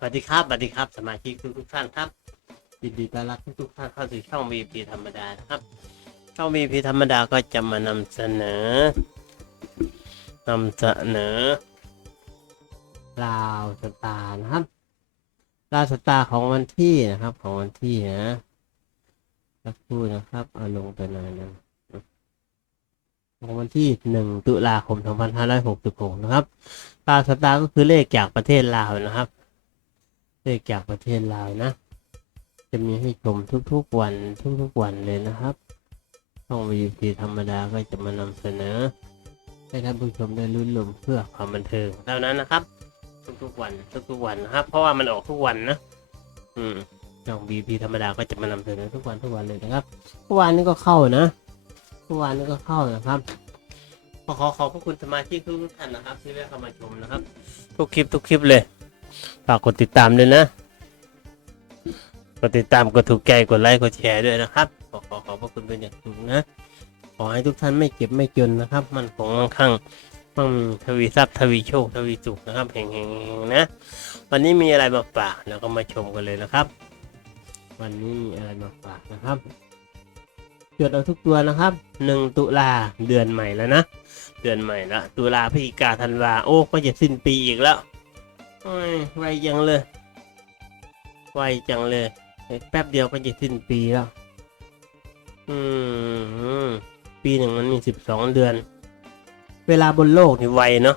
สวัสดีครับสวัสดีครับ สมาชิกทุกทุกท่านครับยินดีต้อนรับทุกทุกท่านเข้าสู่ช่อง VP ธรรมดาครับ ช่อง VP ธรรมดาก็จะมานำเสนอนำเสนอราวสตาร์นะครับราวสตาร์ของวันที่นะครับ ของวันที่นะสักครู่นะครับเอาลงไปหน่อยนึงของวันที่หนึ่งตุลาคม 2566 นะครับราวสตาร์ก็คือเลขจากประเทศลาวนะครับ เลขจากประเทศลาวนะ จะมีให้ชมทุกๆวันทุกๆวันเลยนะครับช่อง VP ธรรมดาก็จะมานำเสนอ ให้ท่านผู้ชมได้ลุ้นลมเพื่อความบันเทิงเท่านั้นนะครับ ทุกๆวันทุกๆวันนะครับ เพราะว่ามันออกทุกวันนะ อืมช่อง VP ธรรมดาก็จะมานำเสนอทุกวันทุกวันเลยนะครับเมื่อวานนี้ก็เข้านะเมื่อวานนี้ก็เข้านะครับขอขอขอบพระคุณสมาชิกทุกท่านนะครับ ที่ได้เข้ามาชมนะครับ ทุกคลิปทุกคลิปเลย ฝากกดติดตามด้วยนะ กดติดตาม กดถูกใจ กดไลค์ กดแชร์ด้วยนะครับ ขอขอขอบพระคุณเป็นอย่างสูงนะ ขอให้ทุกท่านไม่เก็บไม่จนนะครับ มันคงมั่งคั่งมั่งทวีทรัพย์ทวีโชคทวีสุขนะครับเฮงๆๆนะ วันนี้มีอะไรมาฝากเราก็มาชมกันเลยนะครับ วันนี้มีอะไรมาฝากนะครับจดเอาทุกตัวนะครับหนึ่งตุลาเดือนใหม่แล้วนะ เดือนใหม่ละตุลาพฤศจิกาธันวาโอ้ก็จะสิ้นปีอีกแล้ว โอ้ยไวจังเลย ไวจังเลย แป๊บเดียวก็จะสิ้นปีแล้ว อืม ปีหนึ่งมันมีสิบสองเดือน เวลาบนโลกนี่ไวเนาะ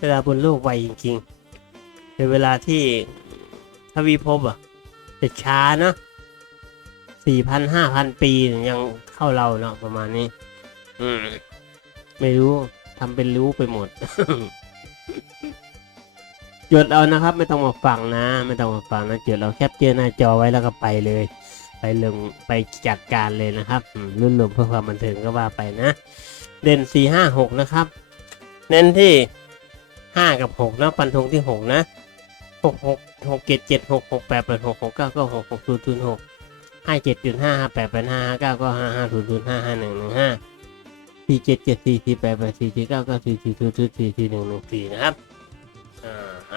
เวลาบนโลกไวจริงๆเป็นเวลาที่ทวีภพอะจะช้าเนาะสี่พันห้าพันปียังเข้าเราเนาะประมาณนี้ อืม ไม่รู้ทำเป็นรู้ไปหมด จดเอานะครับ ไม่ต้องมาฟังนะ ไม่ต้องมาฟังนะจดเราแคปเจอหน้าจอไว้แล้วก็ไปเลย ไปลงไปจัดการเลยนะครับรุ่นลมเพื่อความบันเทิงก็ว่าไปนะ เด่น4 5 6 นะครับ เน้นที่ 5 กับ6นะฟันธงที่ 6 นะ 6 6 6 7 7 6 6 8 8 6 6 9 9 6 6 0 0 6 5 7 5 8 8 5 9 9 5 5 0 0 5 5 1 1 5 4 7 7 4 4 8 8 4 4 9 9 4 4 0 0 4 4 1 1 4นะครับ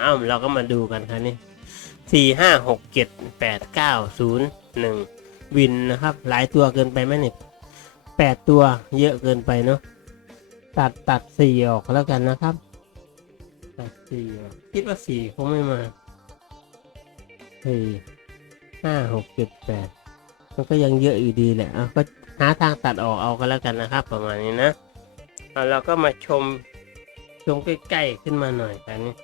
อ่าเอาเราก็มาดูกันครับนี่สี่ห้าหกเจ็ดแปดเก้าศูนย์หนึ่งวินนะครับ หลายตัวเกินไปไหมเนี่ยแปดตัวเยอะเกินไปเนาะตัดตัดสี่ออกแล้วกันนะครับ ตัดสี่ออกคิดว่าสี่คงไม่มาสี่ห้าหกเจ็ดแปดมันก็ยังเยอะอยู่ดีแหละก็หาทางตัดออกเอาก็แล้วกันนะครับ ประมาณนี้นะเอาเราก็มาชมชมใกล้ๆขึ้นมาหน่อยกันนี่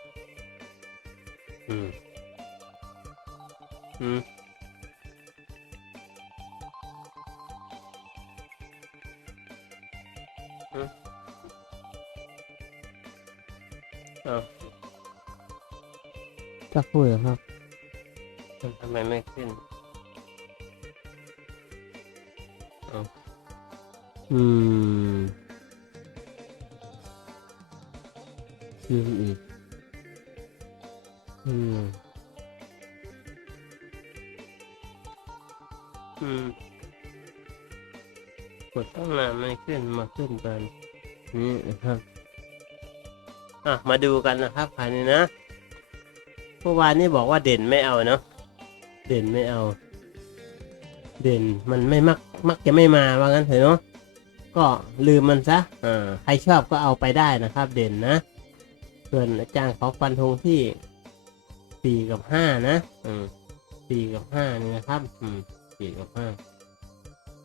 อืม อืม อืมเอาจะคุยเหรอครับมันทำไมไม่ขึ้น เอาอืม อืมอีก อืม อืมกดตั้งนานไม่ขึ้นมาขึ้นตอนนี้นะครับ อะ มาดูกันนะครับภายในนะเมื่อวานนี้บอกว่าเด่นไม่เอาเนาะเด่นไม่เอา เด่นมันไม่มักมักจะไม่มาว่างั้นเถอะเนาะก็ลืมมันซะอ่าใครชอบก็เอาไปได้นะครับ เด่นนะส่วนอาจารย์เขาฟันธงที่ สี่กับห้านะอืมสี่กับห้านี่นะครับ อืมสี่กับห้า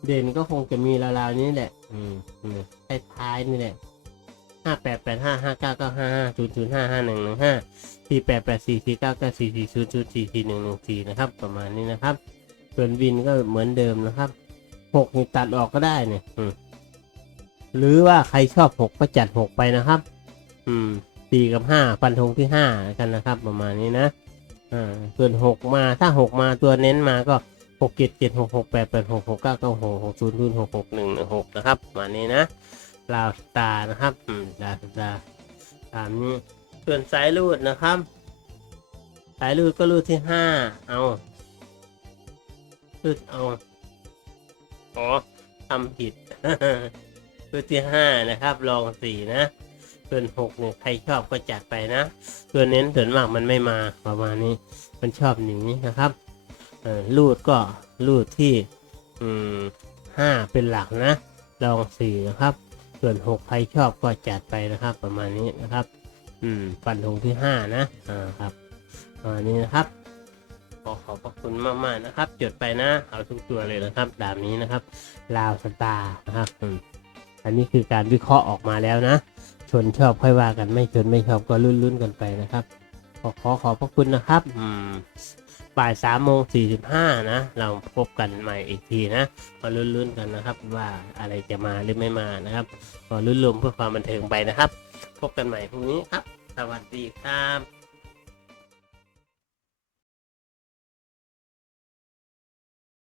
เด่นก็คงจะมีราวๆนี้แหละ อืมนี่ท้ายๆนี่แหละห้าแปดแปดห้าห้าเก้าเก้าห้าห้าศูนย์ศูนย์ห้าห้าหนึ่งหนึ่งห้าสี่แปดแปดสี่สี่เก้าเก้าสี่สี่ศูนย์ศูนย์สี่สี่หนึ่งหนึ่งสี่นะครับ ประมาณนี้นะครับ ส่วนวินก็เหมือนเดิมนะครับหกนี่ตัดออกก็ได้เนี่ยอืมหรือว่าใครชอบหกก็จัดหกไปนะครับ อืมสี่กับห้าฟันธงที่ห้ากันนะครับ ประมาณนี้นะ อ่าส่วนหกมาถ้าหกมาตัวเน้นมาก็หกเจ็ดเจ็ดหกหกแปดแปดหกหกเก้าเก้าหกหกศูนย์ศูนย์หกหกหนึ่งหนึ่งหกนะครับมานี้นะลาวสตาร์นะครับอืมลาวสตาร์ตามนี้ส่วนสายรูดนะครับ สายรูดก็รูดที่ห้าเอารูดเอาอ๋อทำผิดรูดที่ห้านะครับลองสี่นะ ส่วนหกเนี่ยใครชอบก็จัดไปนะตัวเน้นส่วนมากมันไม่มาประมาณนี้ มันชอบหนีนะครับรูดก็รูดที่ห้าเป็นหลักนะลองสี่นะครับ ส่วนหกใครชอบก็จัดไปนะครับ ประมาณนี้นะครับ อืมฟันธงที่ห้านะอ่าครับประมานี้นะครับขอขอบพระคุณมากๆนะครับ จดไปนะ เอาทุกตัวเลยนะครับดาบนี้นะครับ ลาวสตาร์นะครับ อันนี้คือการวิเคราะห์ออกมาแล้วนะ ชนชอบค่อยว่ากันไม่ชนไม่ชอบก็ลุ้นๆกันไปนะครับ ขอขอขอบพระคุณนะครับอืมบ่ายสามโมงสี่สิบห้านะ เราพบกันใหม่อีกทีนะมาลุ้นๆกันนะครับ ว่าอะไรจะมาหรือไม่มานะครับขอลุ้นรวมเพื่อความบันเทิงไปนะครับ พบกันใหม่พรุ่งนี้ครับ สวัสดีครับ